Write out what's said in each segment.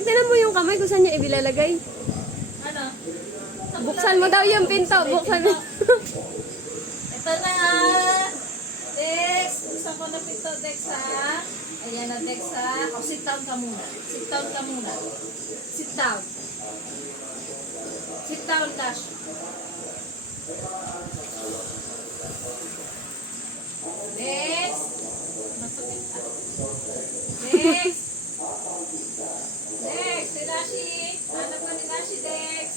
Tinan mo yung kamay kung saan niya ibilalagay. Ano? Buksan mo daw yung pinto. Buksan mo. Ito na. Dex. Buksan ko na pinto, Dex, ha? Ayan na, Dex, ha? O, sit down ka muna. Sit down ka muna. Sit down. Sit down, Dash. Dex. Masakit ka. Dex. Dex, Tinashi. Anak ko ni Nashi, Dex.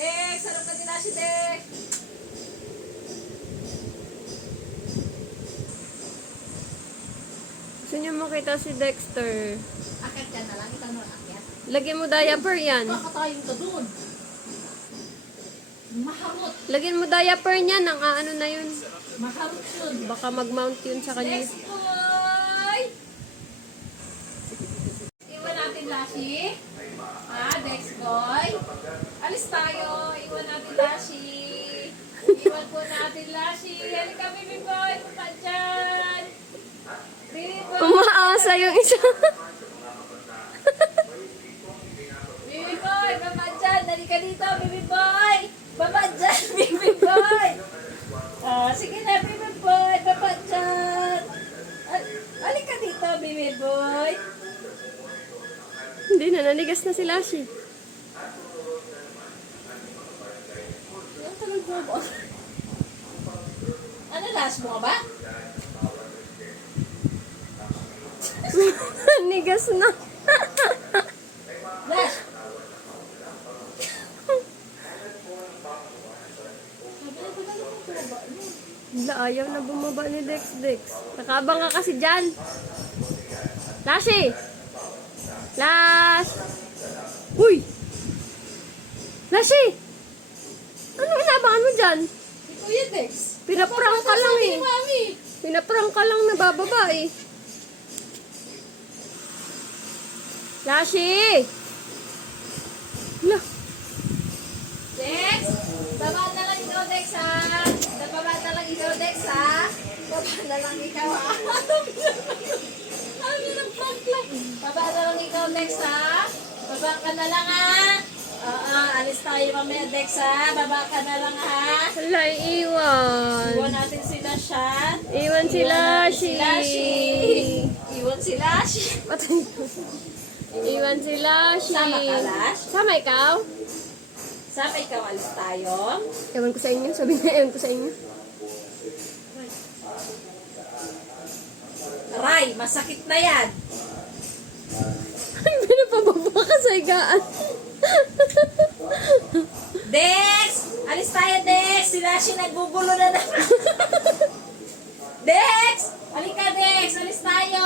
Dex, anak ko ni Nashi, Dex. Gusto niyo makita si Dexter. Akit ka na lang. Ikaw na lang akit. Lagyan mo diaper yan. Kakatayong ka doon. Mahamot. Lagyan mo diaper niyan. Ang ano na yun. Mahamot yun. Baka mag-mount yun sa kanya. Dex boy! Iwan natin Lashi. Ha, Dex boy? Alis tayo. Iwan natin Lashi. Iwan po natin Lashi. Halika, baby boy. Papa dyan. Baby boy. Umaasa yung isa. Baby boy, baba dyan. Halika dito, baby boy. Baba dyan, baby boy. Sige na, baby boy. Baba dyan. Halika dito, baby boy. Hindi na, nanigas na si Lassie. Yung tulog mo ba? Ano, last mo ba? Nigas na. Last. Wala, ayaw na bumaba ni Dex. Nakabang ka kasi dyan. Lassie! Lash! Uy! Lassie! Ano inabangan mo dyan? Kuya Dex. Pinaprank ka lang eh. Mami. Pinaprank ka lang na bababa eh. Lassie! Wala. Dex, baba na lang ikaw, Dex, ha? Baba na lang ikaw, Dex, ha? Baba na lang ikaw, ha? Ang hirap prank lang. Baba na lang ikaw, Dex, ha? Baba ka na lang, ha? Alis tayo mamaya, Dex, ha? Baba ka na lang, ha? Wala, iwan. Iwan natin sila siya. Iwan si Lassie. Iwan si Lashi. Patay ko. Iwan si Lassie. Sama ka, Lash? Sama ikaw? Sama ikaw, alis tayo. Ewan ko sa inyo. Sabi niya, ewan ko sa inyo. Aray, masakit na yan. Ay, pinapababa ka sa higaan. Dex! Alis tayo, Dex! Si Lashi naggugulo na naman. Dex! Halika, Dex! Alis tayo!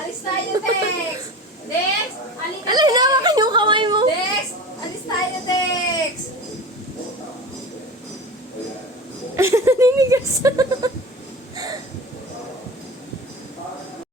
Alis tayo, Dex! Dex! Halika, Ala, hinawakan yung kamay mo. Dex!